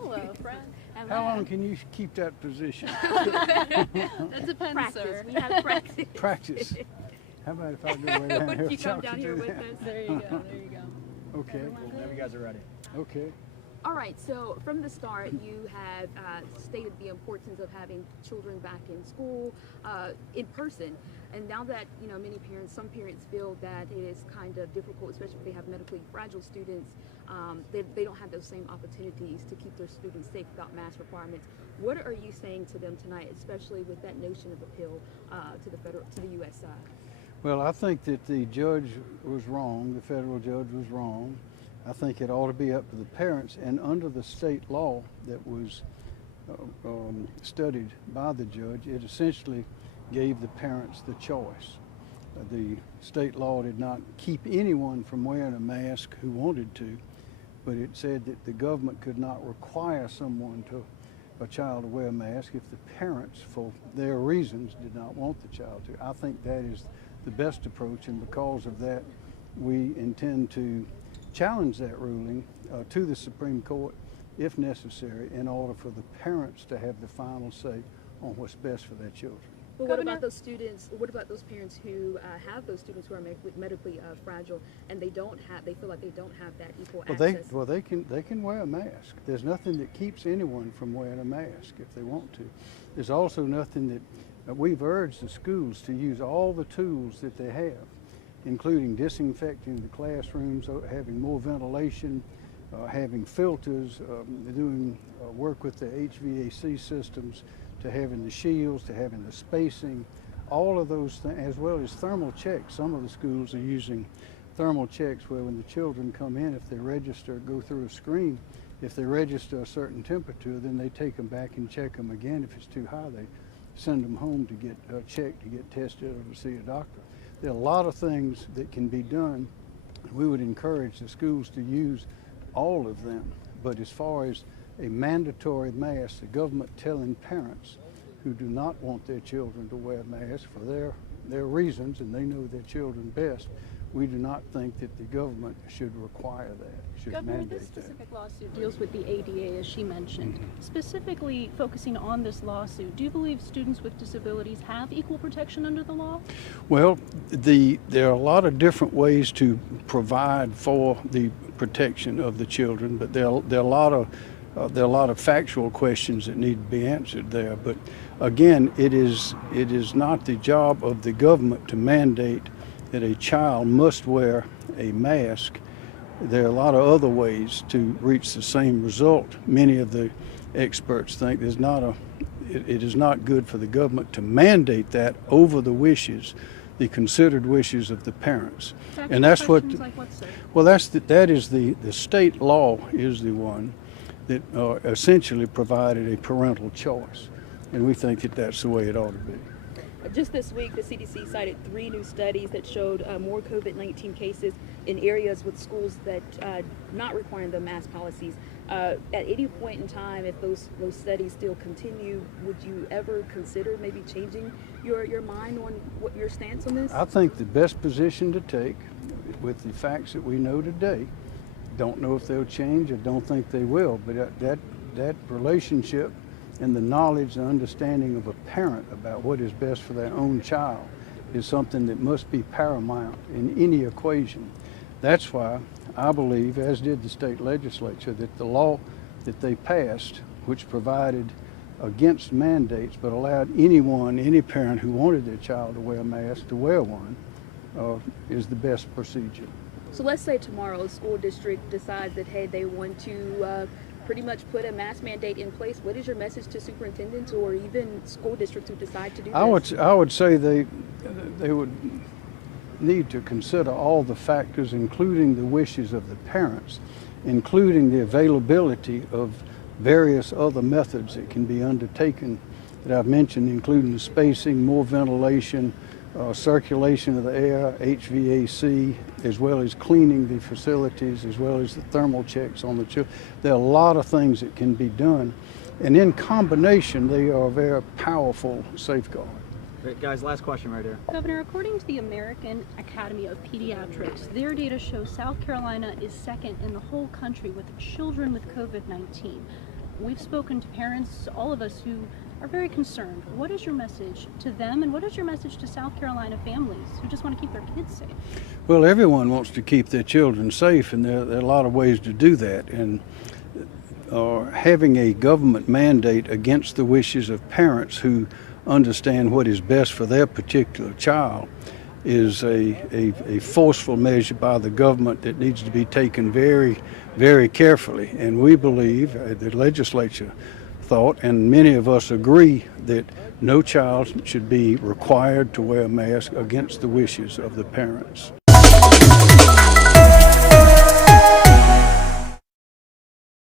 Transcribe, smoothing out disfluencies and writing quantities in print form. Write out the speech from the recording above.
Hello, friend. How long can you keep that position? That depends, Practice. sir. We have practice. Practice. How about if I go way down here? You come talk down to here you? with us. There you go. There you go. Okay. Whenever you guys are ready. Okay. All right, so from the start, you have stated the importance of having children back in school, in person. And now that, many parents, some parents feel that it is kind of difficult, especially if they have medically fragile students, they don't have those same opportunities to keep their students safe without mask requirements. What are you saying to them tonight, especially with that notion of appeal to the U.S. side? Well, I think that the judge was wrong, the federal judge was wrong. I think it ought to be up to the parents, and under the state law that was studied by the judge, it essentially gave the parents the choice. The state law did not keep anyone from wearing a mask who wanted to, but it said that the government could not require a child to wear a mask if the parents, for their reasons, did not want the child to. I think that is the best approach, and because of that, we intend to challenge that ruling to the Supreme Court if necessary in order for the parents to have the final say on what's best for their children. But what about those students? What about those parents who have those students who are medically fragile and they feel like they don't have that equal access? They can wear a mask. There's nothing that keeps anyone from wearing a mask if they want to. There's also nothing that we've urged the schools to use all the tools that they have, including disinfecting the classrooms, having more ventilation, having filters, doing work with the HVAC systems, to having the shields, to having the spacing, all of those things, as well as thermal checks. Some of the schools are using thermal checks where when the children come in, if they go through a screen, if they register a certain temperature, then they take them back and check them again. If it's too high, they send them home to get checked, to get tested, or to see a doctor. There are a lot of things that can be done. We would encourage the schools to use all of them. But as far as a mandatory mask, the government telling parents who do not want their children to wear masks for their reasons, and they know their children best, we do not think that the government should require that, should Governor, mandate this that. specific lawsuit deals with the ADA, as she mentioned. Specifically focusing on this lawsuit, do you believe students with disabilities have equal protection under the law? Well, there are a lot of different ways to provide for the protection of the children, but there are a lot of factual questions that need to be answered there. But again, it is not the job of the government to mandate that a child must wear a mask. There are a lot of other ways to reach the same result. Many of the experts think it is not good for the government to mandate that over the considered wishes of the parents. And that's what, like what, sir? well, that is the state law is the one that essentially provided a parental choice. And we think that that's the way it ought to be. Just this week, the CDC cited 3 new studies that showed more COVID-19 cases in areas with schools that not requiring the mask policies. At any point in time, if those studies still continue, would you ever consider maybe changing your mind on what your stance on this? I think the best position to take with the facts that we know today, don't know if they'll change, I don't think they will, but that relationship and the knowledge and understanding of a parent about what is best for their own child is something that must be paramount in any equation. That's why I believe, as did the state legislature, that the law that they passed, which provided against mandates but allowed any parent who wanted their child to wear a mask to wear one, is the best procedure. So let's say tomorrow a school district decides that, hey, they want to pretty much put a mask mandate in place. What is your message to superintendents or even school districts who decide to do this? I would say they would need to consider all the factors, including the wishes of the parents, including the availability of various other methods that can be undertaken that I've mentioned, including the spacing, more ventilation, circulation of the air, HVAC, as well as cleaning the facilities, as well as the thermal checks on the children. There are a lot of things that can be done, and in combination, they are a very powerful safeguard. Great, guys, last question right here. Governor, according to the American Academy of Pediatrics, their data shows South Carolina is second in the whole country with children with COVID-19. we've spoken to parents, all of us, who are very concerned. What is your message to them, and what is your message to South Carolina families who just want to keep their kids safe? Well, everyone wants to keep their children safe, and there are a lot of ways to do that. And having a government mandate against the wishes of parents who understand what is best for their particular child is a forceful measure by the government that needs to be taken very, very carefully. And we believe, the legislature thought, and many of us agree, that no child should be required to wear a mask against the wishes of the parents.